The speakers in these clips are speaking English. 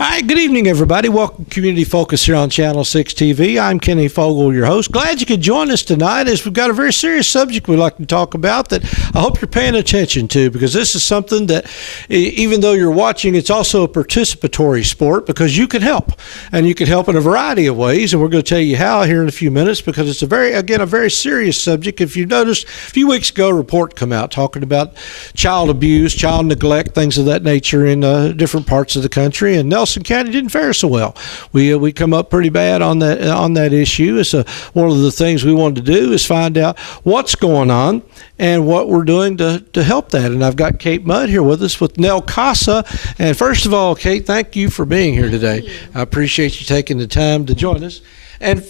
All right, good evening, everybody. Welcome to Community Focus here on Channel 6 TV. I'm Kenny Fogle, your host. Glad you could join us tonight as we've got a very serious subject we'd like to talk about that I hope you're paying attention to, because this is something that, even though you're watching, it's also a participatory sport because you can help. And you can help in a variety of ways, and we're going to tell you how here in a few minutes, because it's a very serious subject. If you noticed, a few weeks ago, a report come out talking about child abuse, child neglect, things of that nature in different parts of the country, and Nelson County didn't fare so well. We come up pretty bad on that issue. It's one of the things we wanted to do is find out what's going on and what we're doing to help that. And I've got Kate Mudd here with us with CASA. And first of all, Kate, thank you for being here today. I appreciate you taking the time to join us. And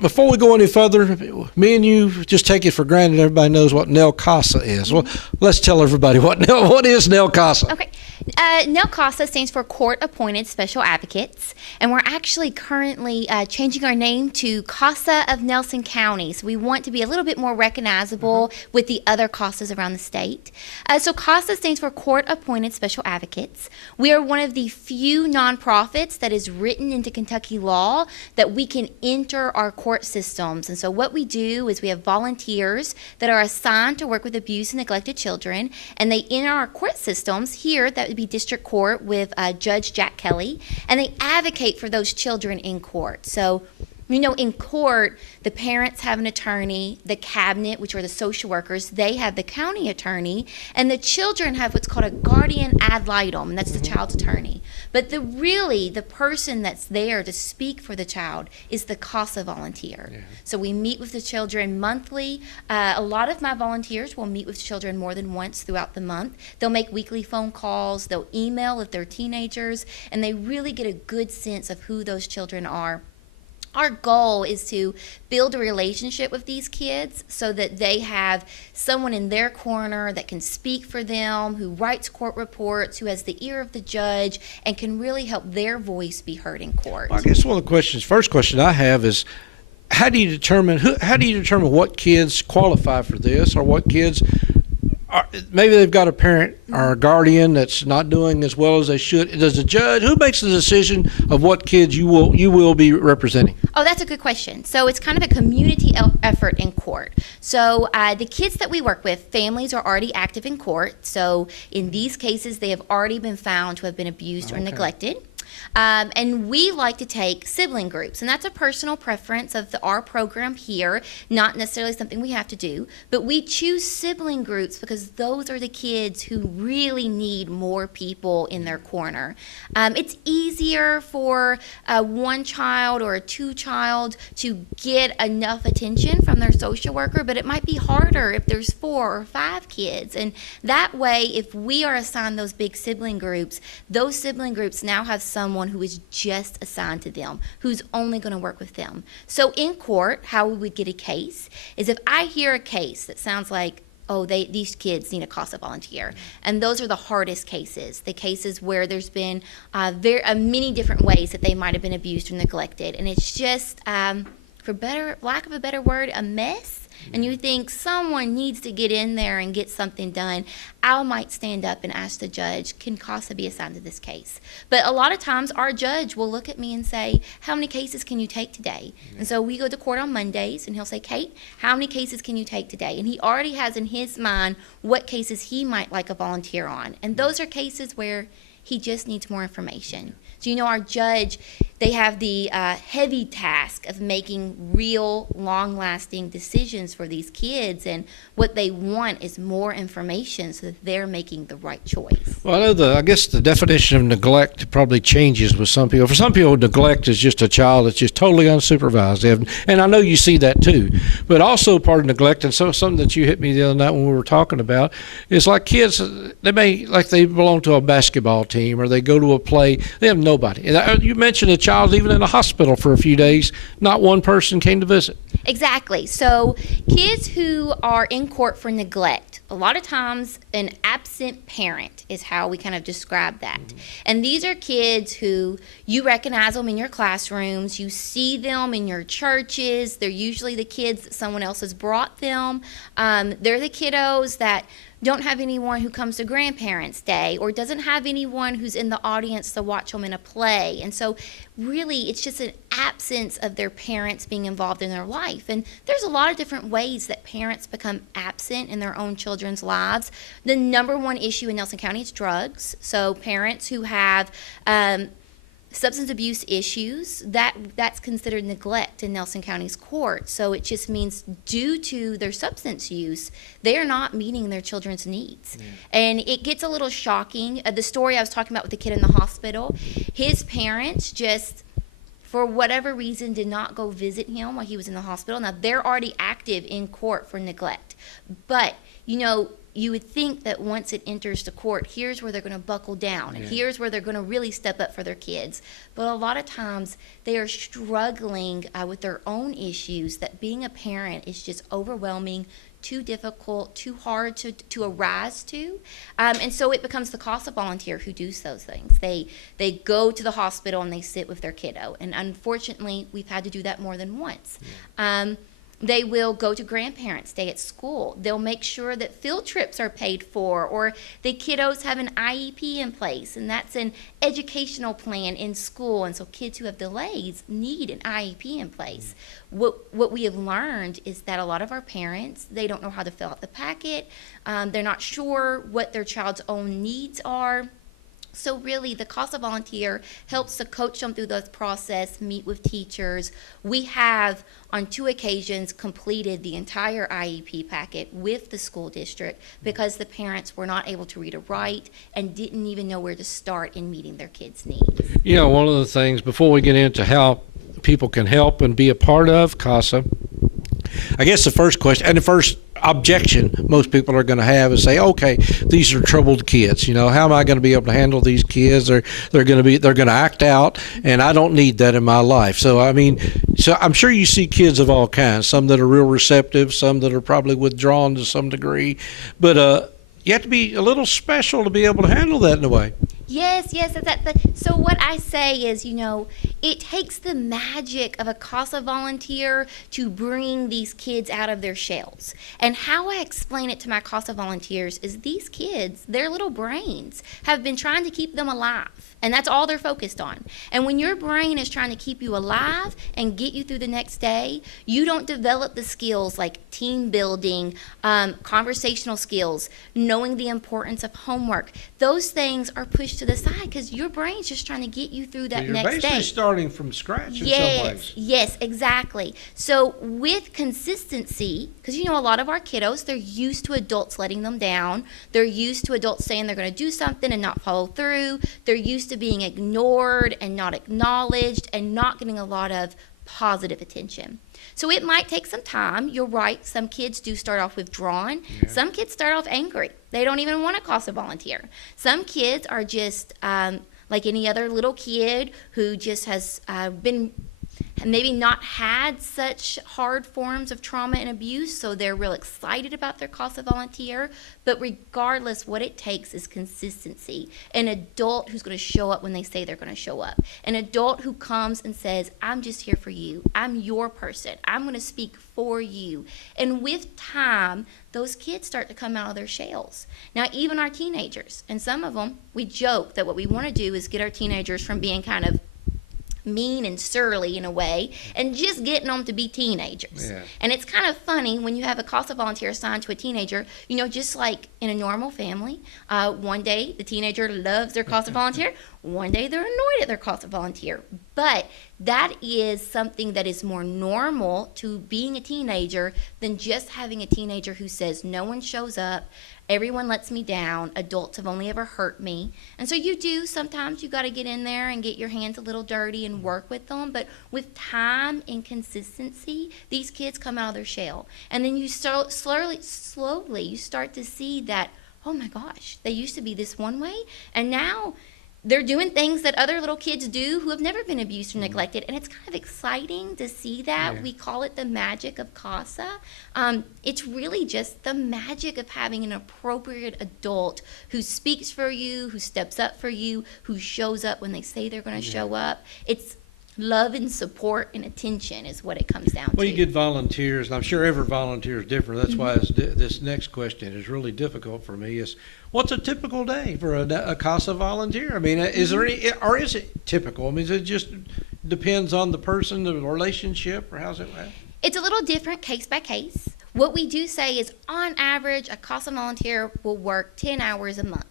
before we go any further, me and you just take it for granted everybody knows what CASA is. Well, let's tell everybody what is CASA. Okay. CASA stands for Court Appointed Special Advocates, and we're actually currently changing our name to CASA of Nelson County. So we want to be a little bit more recognizable with the other CASAs around the state. So CASA stands for Court Appointed Special Advocates. We are one of the few nonprofits that is written into Kentucky law that we can enter our court systems. And so what we do is we have volunteers that are assigned to work with abused and neglected children, and they enter our court systems here. That would be district court with Judge Jack Kelly, and they advocate for those children in court. So, you know, in court, the parents have an attorney, the cabinet, which are the social workers, they have the county attorney, and the children have what's called a guardian ad litem, and that's the child's attorney. But the person that's there to speak for the child is the CASA volunteer. Yeah. So we meet with the children monthly. A lot of my volunteers will meet with children more than once throughout the month. They'll make weekly phone calls, they'll email if they're teenagers, and they really get a good sense of who those children are. Our goal is to build a relationship with these kids so that they have someone in their corner that can speak for them, who writes court reports, who has the ear of the judge, and can really help their voice be heard in court. Well, I guess one of the first question I have is, how do you determine what kids qualify for this, or what kids maybe they've got a parent or a guardian that's not doing as well as they should? Does the judge, who makes the decision of what kids you will be representing? Oh, that's a good question. So it's kind of a community effort in court. So the kids that we work with, families are already active in court. So in these cases, they have already been found to have been abused or neglected. And we like to take sibling groups, and that's a personal preference of our program here, not necessarily something we have to do, but we choose sibling groups because those are the kids who really need more people in their corner. It's easier for one child or a two-child to get enough attention from their social worker, but it might be harder if there's 4 or 5 kids. And that way, if we are assigned those big sibling groups, those sibling groups now have someone who is just assigned to them, who's only going to work with them. So in court, how we would get a case is if I hear a case that sounds like, oh, these kids need a CASA volunteer. And those are the hardest cases, the cases where there's been many different ways that they might have been abused or neglected. And it's just, for lack of a better word, a mess. And you think someone needs to get in there and get something done, I might stand up and ask the judge, can CASA be assigned to this case? But a lot of times our judge will look at me and say, how many cases can you take today? And so we go to court on Mondays, and he'll say, Kate, how many cases can you take today? And he already has in his mind what cases he might like a volunteer on. And those are cases where he just needs more information. So, you know, our judge, they have the heavy task of making real, long-lasting decisions for these kids, and what they want is more information so that they're making the right choice. Well, I guess the definition of neglect probably changes with some people. For some people, neglect is just a child that's just totally unsupervised. And I know you see that too. But also part of neglect, and something that you hit me the other night when we were talking about, is like kids, they belong to a basketball team, or they go to a play, they have nobody. And you mentioned a child even in a hospital for a few days, not one person came to visit. Exactly. So kids who are in court for neglect, a lot of times an absent parent is how we kind of describe that. Mm-hmm. And these are kids who you recognize them in your classrooms, you see them in your churches, they're usually the kids that someone else has brought them. They're the kiddos that don't have anyone who comes to Grandparents' Day, or doesn't have anyone who's in the audience to watch them in a play. And so really it's just an absence of their parents being involved in their life. And there's a lot of different ways that parents become absent in their own children's lives. The number one issue in Nelson County is drugs. So parents who have substance abuse issues, that's considered neglect in Nelson County's court. So it just means due to their substance use, they are not meeting their children's needs. Yeah. And it gets a little shocking. The story I was talking about with the kid in the hospital, his parents just, for whatever reason, did not go visit him while he was in the hospital. Now, they're already active in court for neglect. But, you would think that once it enters the court, here's where they're going to buckle down, and here's where they're going to really step up for their kids. But a lot of times they are struggling with their own issues, that being a parent is just overwhelming, too difficult, too hard to arise to. And so it becomes the CASA volunteer who does those things. They go to the hospital and they sit with their kiddo. And unfortunately, we've had to do that more than once. Yeah. They will go to Grandparents' Day at school. They'll make sure that field trips are paid for, or the kiddos have an IEP in place, and that's an educational plan in school. And so kids who have delays need an IEP in place. What we have learned is that a lot of our parents, they don't know how to fill out the packet. They're not sure what their child's own needs are. So really, the CASA volunteer helps to coach them through this process, meet with teachers. We have, on 2 occasions, completed the entire IEP packet with the school district because the parents were not able to read or write and didn't even know where to start in meeting their kids' needs. One of the things, before we get into how people can help and be a part of CASA, I guess the first question and the first objection most people are going to have is say, okay, these are troubled kids. How am I going to be able to handle these kids? They're going to act out, and I don't need that in my life. So I'm sure you see kids of all kinds, some that are real receptive, some that are probably withdrawn to some degree, but you have to be a little special to be able to handle that in a way. Yes. So what I say is, it takes the magic of a CASA volunteer to bring these kids out of their shells. And how I explain it to my CASA volunteers is these kids, their little brains, have been trying to keep them alive. And that's all they're focused on. And when your brain is trying to keep you alive and get you through the next day, you don't develop the skills like team building, conversational skills, knowing the importance of homework. Those things are pushed to the side because your brain's just trying to get you through that next day. You're basically starting from scratch in some ways. Yes, exactly. So with consistency, because a lot of our kiddos, they're used to adults letting them down. They're used to adults saying they're going to do something and not follow through. They're used to being ignored and not acknowledged and not getting a lot of positive attention. So it might take some time. You're right. Some kids do start off withdrawn. Yeah. Some kids start off angry. They don't even want to CASA volunteer. Some kids are just like any other little kid who just has been maybe not had such hard forms of trauma and abuse, so they're real excited about their CASA volunteer. But regardless, what it takes is consistency. An adult who's going to show up when they say they're going to show up. An adult who comes and says, I'm just here for you. I'm your person. I'm going to speak for you. And with time, those kids start to come out of their shells. Now, even our teenagers, and some of them, we joke that what we want to do is get our teenagers from being kind of mean and surly in a way, and just getting them to be teenagers. Yeah. And it's kind of funny when you have a CASA volunteer assigned to a teenager, just like in a normal family, one day the teenager loves their CASA volunteer, one day they're annoyed at their CASA volunteer. But that is something that is more normal to being a teenager than just having a teenager who says, no one shows up, everyone lets me down, adults have only ever hurt me. And so sometimes you got to get in there and get your hands a little dirty and work with them. But with time and consistency, these kids come out of their shell. And then you slowly you start to see that, oh my gosh, they used to be this one way, and now they're doing things that other little kids do who have never been abused or neglected, and it's kind of exciting to see that. Yeah. We call it the magic of CASA. It's really just the magic of having an appropriate adult who speaks for you, who steps up for you, who shows up when they say they're going to show up. Love and support and attention is what it comes down Well, to. you get volunteers, and I'm sure every volunteer is different. That's why this next question is really difficult for me. Is what's a typical day for a CASA volunteer? I mean, is there any, or is it typical? I mean, it just depends on the person, the relationship, or how's it? It's a little different case by case. What we do say is, on average, a CASA volunteer will work 10 hours a month.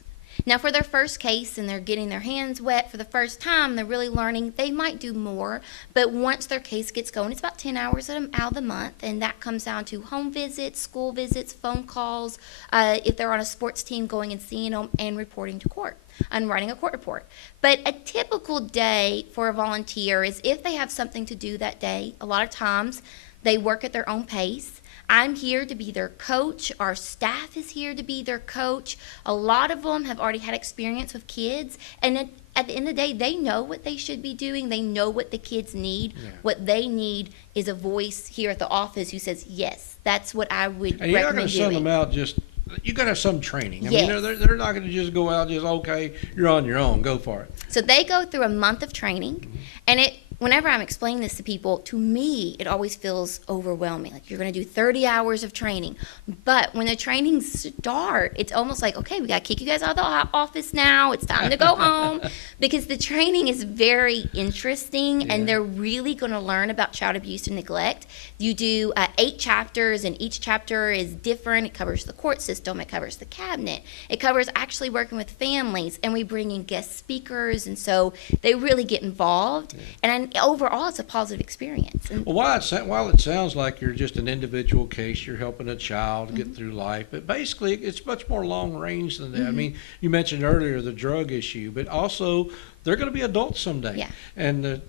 Now, for their first case and they're getting their hands wet for the first time, they're really learning, they might do more. But once their case gets going, it's about 10 hours out of the month. And that comes down to home visits, school visits, phone calls, if they're on a sports team, going and seeing them and reporting to court and writing a court report. But a typical day for a volunteer is if they have something to do that day. A lot of times they work at their own pace. I'm here to be their coach. Our staff is here to be their coach. A lot of them have already had experience with kids. And at the end of the day, they know what they should be doing. They know what the kids need. Yeah. What they need is a voice here at the office who says, yes, that's what I would recommend doing. And you're not going to send them out just, you got to have some training. I yes. mean, they're not going to just go out just, okay, you're on your own, go for it. So they go through a month of training, and whenever I'm explaining this to people, to me, it always feels overwhelming. Like, you're going to do 30 hours of training. But when the trainings start, it's almost like, okay, we got to kick you guys out of the office now. It's time to go home. Because the training is very interesting, and they're really going to learn about child abuse and neglect. You do 8 chapters, and each chapter is different. It covers the court system. It covers the cabinet. It covers actually working with families. And we bring in guest speakers, and so they really get involved. And overall, it's a positive experience. Well, while it sounds like you're just an individual case, you're helping a child get through life, but basically it's much more long range than that. I mean, you mentioned earlier the drug issue, but also they're going to be adults someday. Yeah. And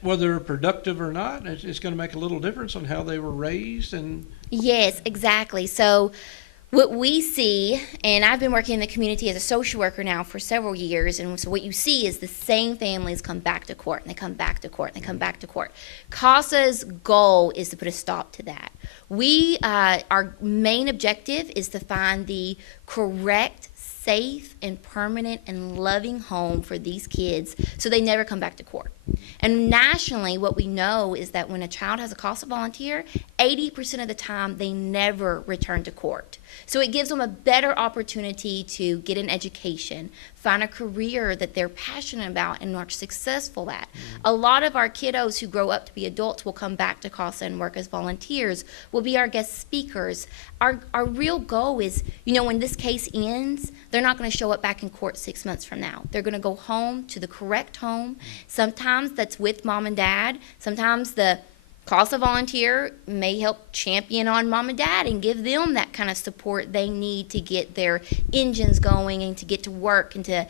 whether they're productive or not, it's going to make a little difference on how they were raised. And yes, exactly. So what we see, and I've been working in the community as a social worker now for several years, and so what you see is the same families come back to court, and they come back to court, and they come back to court. CASA's goal is to put a stop to that. Our main objective is to find the correct, safe, and permanent and loving home for these kids so they never come back to court. And nationally, what we know is that when a child has a CASA volunteer, 80% of the time they never return to court. So it gives them a better opportunity to get an education, find a career that they're passionate about and are successful at. A lot of our kiddos who grow up to be adults will come back to CASA and work as volunteers, will be our guest speakers. Our real goal is, when this case ends, they're not going to show up back in court 6 months from now. They're going to go home to the correct home. Sometimes that's with mom and dad. Sometimes the CASA volunteer may help champion on mom and dad and give them that kind of support they need to get their engines going and to get to work and to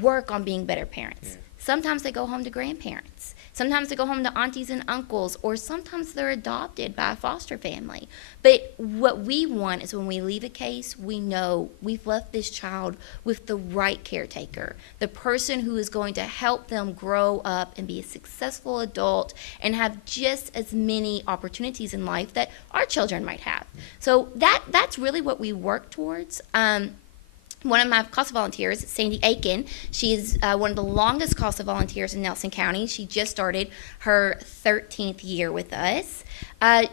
work on being better parents. Yeah. Sometimes they go home to grandparents. Sometimes they go home to aunties and uncles, or sometimes they're adopted by a foster family. But what we want is when we leave a case, we know we've left this child with the right caretaker, the person who is going to help them grow up and be a successful adult and have just as many opportunities in life that our children might have. So that's really what we work towards. One of my CASA volunteers, Sandy Aiken, she is one of the longest CASA volunteers in Nelson County. She just started her 13th year with us.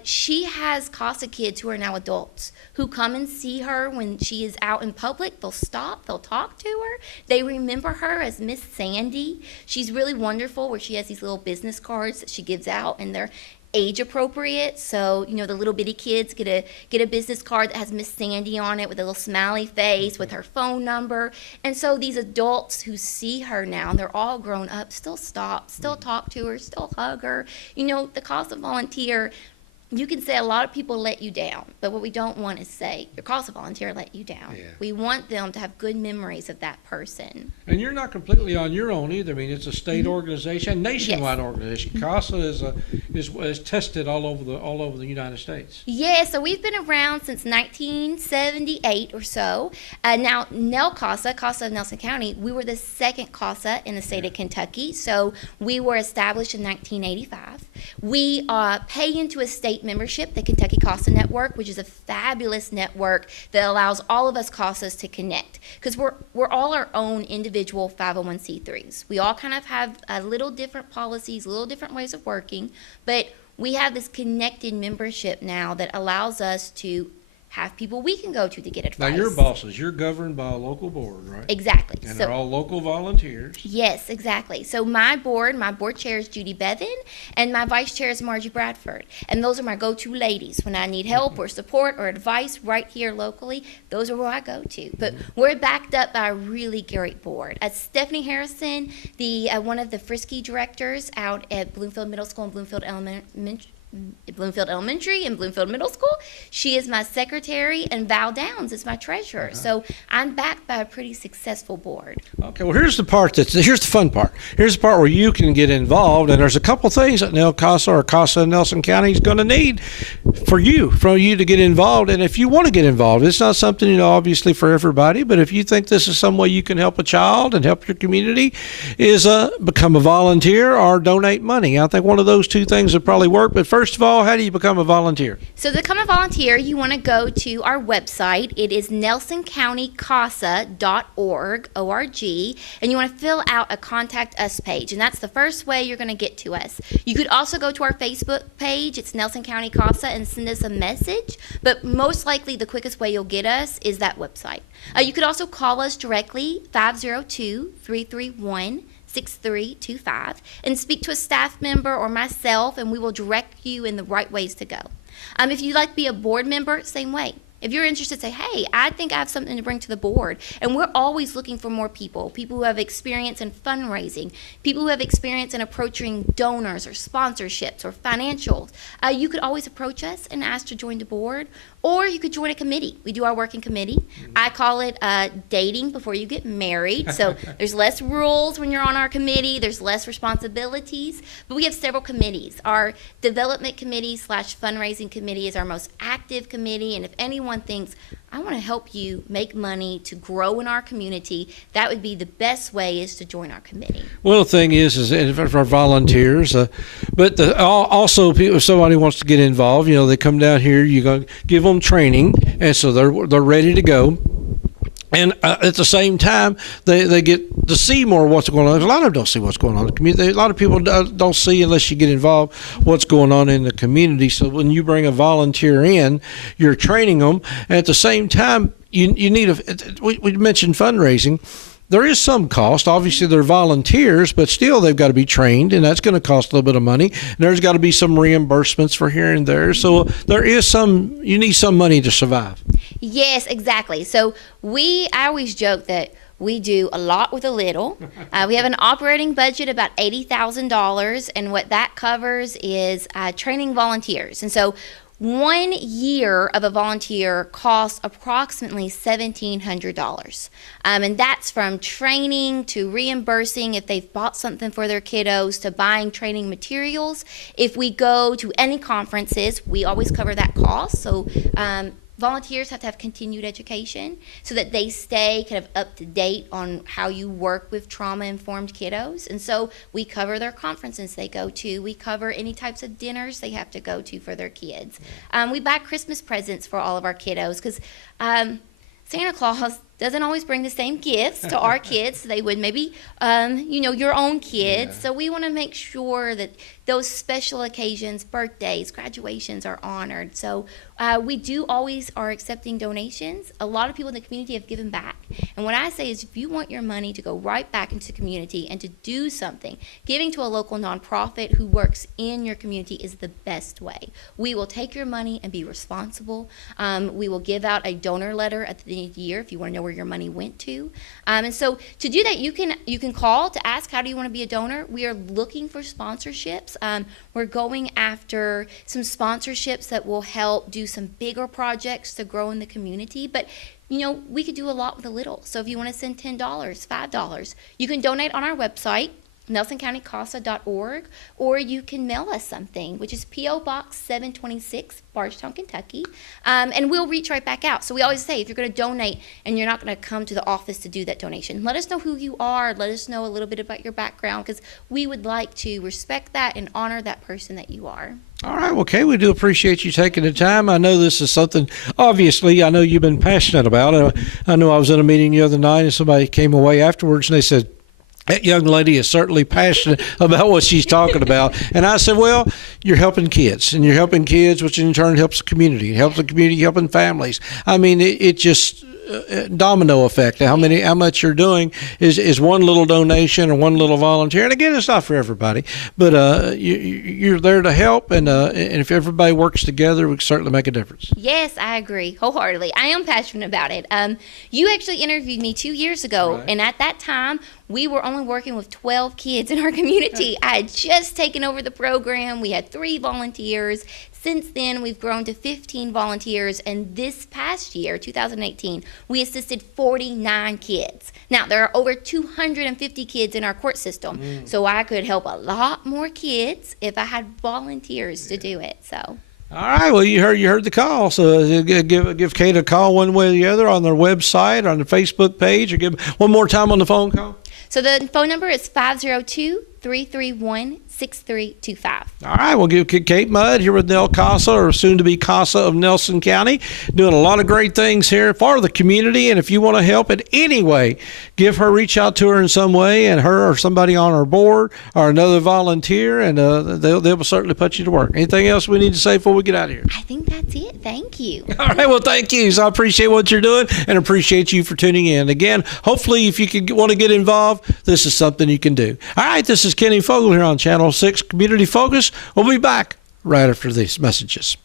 She has CASA kids who are now adults who come and see her when she is out in public. They'll stop, they'll talk to her. They remember her as Miss Sandy. She's really wonderful, where she has these little business cards that she gives out, and they're age appropriate. So, the little bitty kids get a business card that has Miss Sandy on it with a little smiley face with her phone number. And so these adults who see her now, they're all grown up, still stop, still talk to her, still hug her. The CASA volunteer, you can say a lot of people let you down, but what we don't want is say your CASA volunteer let you down. Yeah. We want them to have good memories of that person. And you're not completely on your own either. I mean, it's a state organization, nationwide organization. CASA is tested all over the United States. Yeah, so we've been around since 1978 or so. Now, CASA of Nelson County, we were the second CASA in the state of Kentucky. So we were established in 1985. We pay into a state membership, the Kentucky CASA Network, which is a fabulous network that allows all of us CASAs to connect, because we're all our own individual 501c3s. We all kind of have a little different policies, a little different ways of working, but we have this connected membership now that allows us to have people we can go to get advice. Now, your bosses, you're governed by a local board, right? Exactly. And they're all local volunteers. Yes, exactly. So my board chair is Judy Bevan, and my vice chair is Margie Bradford. And those are my go-to ladies. When I need help or support or advice right here locally, those are where I go to. But we're backed up by a really great board. Stephanie Harrison, the one of the Frisky directors out at Bloomfield Middle School and Bloomfield Elementary and Bloomfield Middle School. She is my secretary, and Val Downs is my treasurer. So I'm backed by a pretty successful board. Okay, well, here's the fun part. Here's the part where you can get involved, and there's a couple things that CASA or CASA in Nelson County is going to need from you to get involved. And if you want to get involved, it's not something, obviously for everybody, but if you think this is some way you can help a child and help your community, is become a volunteer or donate money. I think one of those two things would probably work. But first of all, how do you become a volunteer? So to become a volunteer, you want to go to our website. It is nelsoncountycasa.org, O-R-G, and you want to fill out a Contact Us page, and that's the first way you're going to get to us. You could also go to our Facebook page. It's Nelson County CASA, and send us a message, but most likely the quickest way you'll get us is that website. You could also call us directly, 502-331-6325, and speak to a staff member or myself, and we will direct you in the right ways to go. If you'd like to be a board member, same way. If you're interested, say, hey, I think I have something to bring to the board. And we're always looking for more people who have experience in fundraising, people who have experience in approaching donors or sponsorships or financials. You could always approach us and ask to join the board, or you could join a committee. We do our work in committee. I call it dating before you get married. So there's less rules when you're on our committee. There's less responsibilities. But we have several committees. Our development committee / fundraising committee is our most active committee. And if anyone thinks, I want to help you make money to grow in our community, that would be the best way, is to join our committee. Well, the thing is for volunteers, but also if somebody wants to get involved, they come down here, you're going to give them training, and so they're ready to go. And at the same time, they get to see more of what's going on. A lot of them don't see what's going on in the community. A lot of people don't see, unless you get involved, what's going on in the community. So when you bring a volunteer in, you're training them. And at the same time, you need we mentioned fundraising. There is some cost. Obviously, they're volunteers, but still they've got to be trained, and that's going to cost a little bit of money. And there's got to be some reimbursements for here and there. So you need some money to survive. Yes, exactly. So I always joke that we do a lot with a little. We have an operating budget about $80,000, and what that covers is training volunteers. And so 1 year of a volunteer costs approximately $1,700. And that's from training to reimbursing if they've bought something for their kiddos, to buying training materials. If we go to any conferences, we always cover that cost. So volunteers have to have continued education so that they stay kind of up to date on how you work with trauma-informed kiddos. And so we cover their conferences they go to. We cover any types of dinners they have to go to for their kids. We buy Christmas presents for all of our kiddos, because Santa Claus doesn't always bring the same gifts to our kids. They would maybe, your own kids. Yeah. So we want to make sure that those special occasions, birthdays, graduations, are honored. So we do always are accepting donations. A lot of people in the community have given back. And what I say is, if you want your money to go right back into the community and to do something, giving to a local nonprofit who works in your community is the best way. We will take your money and be responsible. We will give out a donor letter at the end of the year if you want to know where your money went to. And so to do that, you can call to ask, how do you want to be a donor? We are looking for sponsorships. We're going after some sponsorships that will help do some bigger projects to grow in the community. But we could do a lot with a little. So if you want to send $10, $5, you can donate on our website. NelsonCountyCASA.org, or you can mail us something, which is P.O. Box 726, Bardstown, Kentucky, and we'll reach right back out. So we always say, if you're going to donate and you're not going to come to the office to do that donation, let us know who you are, let us know a little bit about your background, because we would like to respect that and honor that person that you are. All right. Well, Kay, we do appreciate you taking the time. I know this is something, obviously, I know you've been passionate about. I know I was in a meeting the other night and somebody came away afterwards and they said, that young lady is certainly passionate about what she's talking about. And I said, well, you're helping kids, and you're helping kids, which in turn helps the community. It helps the community, helping families. I mean, it just domino effect. How much you're doing is one little donation or one little volunteer. And again, it's not for everybody, but you're there to help. And if everybody works together, we can certainly make a difference. Yes, I agree wholeheartedly. I am passionate about it. You actually interviewed me 2 years ago, Right. and at that time, we were only working with 12 kids in our community. I had just taken over the program. We had 3 volunteers. Since then, we've grown to 15 volunteers, and this past year, 2018, we assisted 49 kids. Now, there are over 250 kids in our court system, so I could help a lot more kids if I had volunteers to do it. So. All right. Well, you heard the call. So give Kate a call one way or the other on their website, on the Facebook page, or give one more time on the phone call. So the phone number is 502-331-6325. All right, we'll give Kate Mudd here with Nell CASA, or soon to be CASA of Nelson County, doing a lot of great things here for the community. And if you want to help in any way, reach out to her in some way, and her or somebody on our board or another volunteer, and they'll certainly put you to work. Anything else we need to say before we get out of here? I think that's it. Thank you. All right, well, thank you. So I appreciate what you're doing and appreciate you for tuning in. Again, hopefully, if you want to get involved, this is something you can do. All right, this is Kenny Fogel here on Channel 6 Community Focus. We'll be back right after these messages.